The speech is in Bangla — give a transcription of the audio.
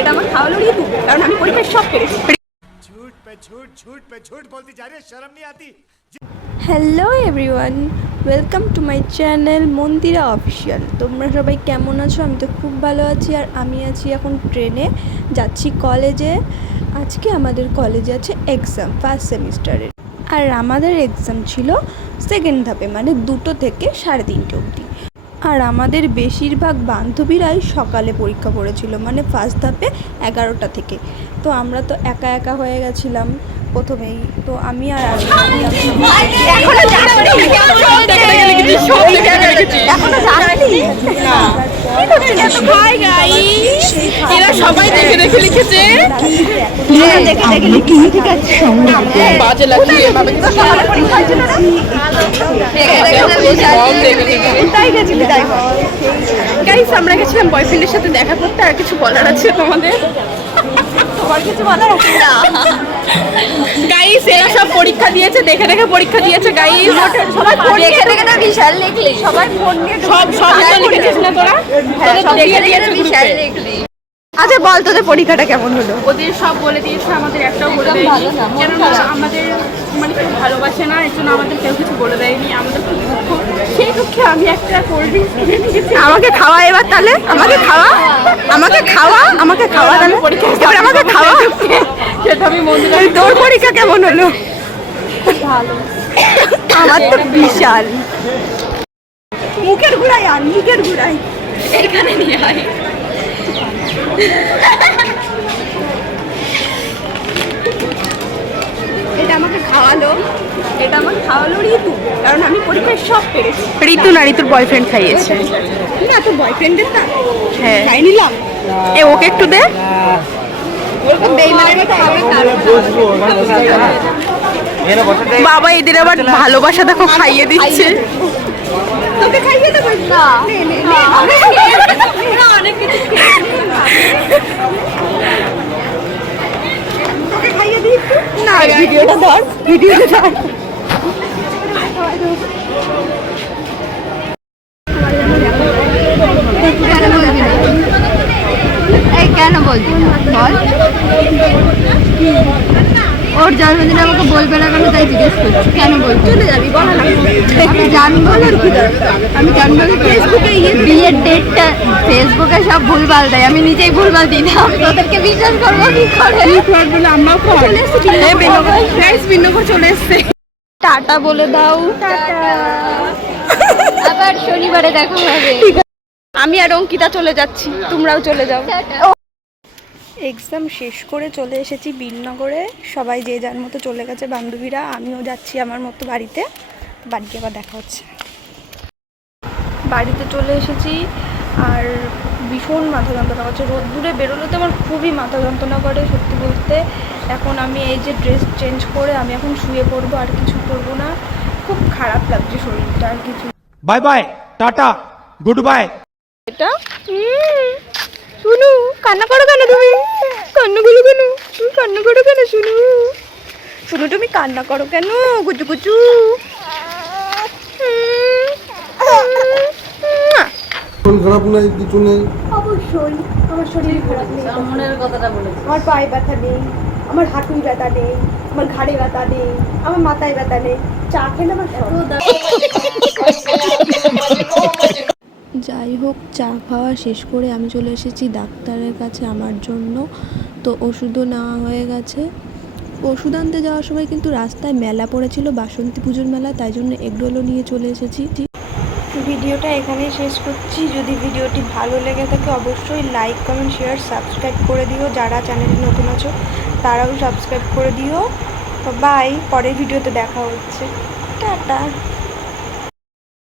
এটা আমার খাওয়ালোরই ভুল কারণ আমি পরীক্ষায় সব পেরেছি। Hello everyone welcome to my channel Mandira official তোমরা সবাই কেমন আছো? আমি তো খুব ভালো আছি আর আমি আছি এখন ট্রেনে যাচ্ছি কলেজে আজকে আমাদের কলেজে আছে এক্সাম ফার্স্ট সেমিস্টারের আর আমাদের এক্সাম ছিল সেকেন্ড ধাপে মানে দুটো থেকে সাড়ে তিনটে অবধি। আর আমাদের বেশিরভাগ বান্ধবীরাই সকালে পরীক্ষা পড়েছিল মানে ফার্স্ট ধাপে এগারোটা থেকে। তো আমরা তো একা একা হয়ে গেছিলাম। প্রথমেই তো আমি আর এরা সবাই দেখে দেখে লিখেছে দেখে দেখে লিখেছি ঠিক আছে বাজে লাগছে এভাবে পরীক্ষা ছিল না তাই গেছিলি তাই গাইস আমরা গেছিলাম বয়ফ্রেন্ডের সাথে দেখা করতে আর কিছু বলার আছে তোমাদের? তোমার কিছু বলার আছে? না। গাইস এরা সব পরীক্ষা দিয়েছে দেখে দেখে পরীক্ষা দিয়েছে গাইস সবাই ফোন দেখে দেখে না বিশাল লিখলি সবাই ফোন নিয়ে সব সব এটা লিখেছিস না তোরা? হ্যাঁ, তোদের সব দেখিয়ে দেখে দিয়েছে বিশাল লিখলি আচ্ছা বল তোদের পরীক্ষাটা কেমন হলো? ওদের সব বলে দিয়েছে আমাদের একটাও বলে দেয়নি। কেননা আমাদের মানে কেউ ভালোবাসে না এর জন্য আমাদের কেউ কিছু বলে দেয়নি আমাদের খুব দুঃখ সেই দুঃখে আমি একটা কোল্ড ড্রিঙ্কস কিনে নিয়েছি। আমাকে খাওয়া এবার তাহলে? আমাকে খাওয়া? আমাকে খাওয়া? আমাকে খাওয়া তাহলে? এবার আমাকে খাওয়া? সেটা আমি তোর পরীক্ষা কেমন হলো? আমার তো বিশাল। মুখের ঘুরাই আন মুখের ঘুরাই এখানে নিয়ে আয়। আমাকে খাওয়ালো ঋতু কারণ আমি পরীক্ষায় সব পেরেছি। ঋতু না ঋতুর বয়ফ্রেন্ড খাইয়েছে? না তোর বয়ফ্রেন্ডের না। হ্যাঁ। খাই নিলাম। এ ওকে একটু দে। বাবা এদের আবার ভালোবাসা দেখো খাইয়ে দিচ্ছে। তোকে খাইয়ে দেবো? না। নে নে নে। অনেক কিছু তোকে খাইয়ে দিই একটু? না ভিডিওটা ধর ভিডিওটা ধর। কেন বলবি বল। ওর জন্মদিনে আমাকে বলবে না কেন তাই জিজ্ঞেস করছি। কেন বলবি? চলে যাবি বল আমি জানব আর কি আমি জানব ফেসবুকে বিয়ের ডেটটা ফেসবুকে সব ভুলভাল দেয়। আমি নিজেই ভুলভাল দিই না। আমি তোদেরকে বিশ্বাস করব কি করে? আমরাও গাইস বিন্নগর চলে এসছে। টাটা বলে দাও। আবার শনিবারে দেখা হবে। আমি আর অঙ্কিতা চলে যাচ্ছি তোমরাও চলে যাও। এক্সাম শেষ করে চলে এসেছি বীরনগরে সবাই যে যার মতো চলে গেছে বান্ধবীরা আমিও যাচ্ছি আমার মতো বাড়িতে। বাড়িতে আবার দেখা হচ্ছে। বাড়িতে চলে এসেছি আর ভীষণ মাথা যন্ত্রণা করছে রোদ্দুরে বেরোলে তো আমার খুবই মাথা যন্ত্রণা করে সত্যি বলতে। এখন আমি এই যে ড্রেস চেঞ্জ করে আমি এখন শুয়ে পড়ব আর কিছু করব না। খুব খারাপ লাগছে শরীরটা আর কিছু bye bye tata good bye এটা শুনু কান্না করো কেন তুমি? কান্নাগুলো কেন? তুমি কান্না করো কেন শুনু? শুনু তুমি কান্না করো কেন? গুচু গুচু খারাপ নাই কিছু নেই? অবশ্যই আমার শরীর খারাপ নেই। আমার পায়ে ব্যথা নেই আমার হাঁটুই ব্যথা নেই আমার ঘাড়ে ব্যথা নেই আমার মাথায় ব্যথা নেই চা খেলে আমার যাই হোক চা খাওয়া শেষ করে আমি চলে এসেছি ডাক্তারের কাছে আমার জন্য। তো ওষুধও নেওয়া হয়ে গেছে। ওষুধ আনতে যাওয়ার সময় কিন্তু রাস্তায় মেলা পড়েছিল বাসন্তী পুজোর মেলা তাই জন্য এগরোলও নিয়ে চলে এসেছি। ভিডিওটা এখানেই শেষ করছি। যদি ভিডিওটি ভালো লেগে থাকে, অবশ্যই লাইক, কমেন্ট, শেয়ার, সাবস্ক্রাইব করে দিও। যারা চ্যানেলে নতুন আছো, তারাও সাবস্ক্রাইব করে দিও। তো বাই, পরের ভিডিওতে দেখা হচ্ছে। টাটা।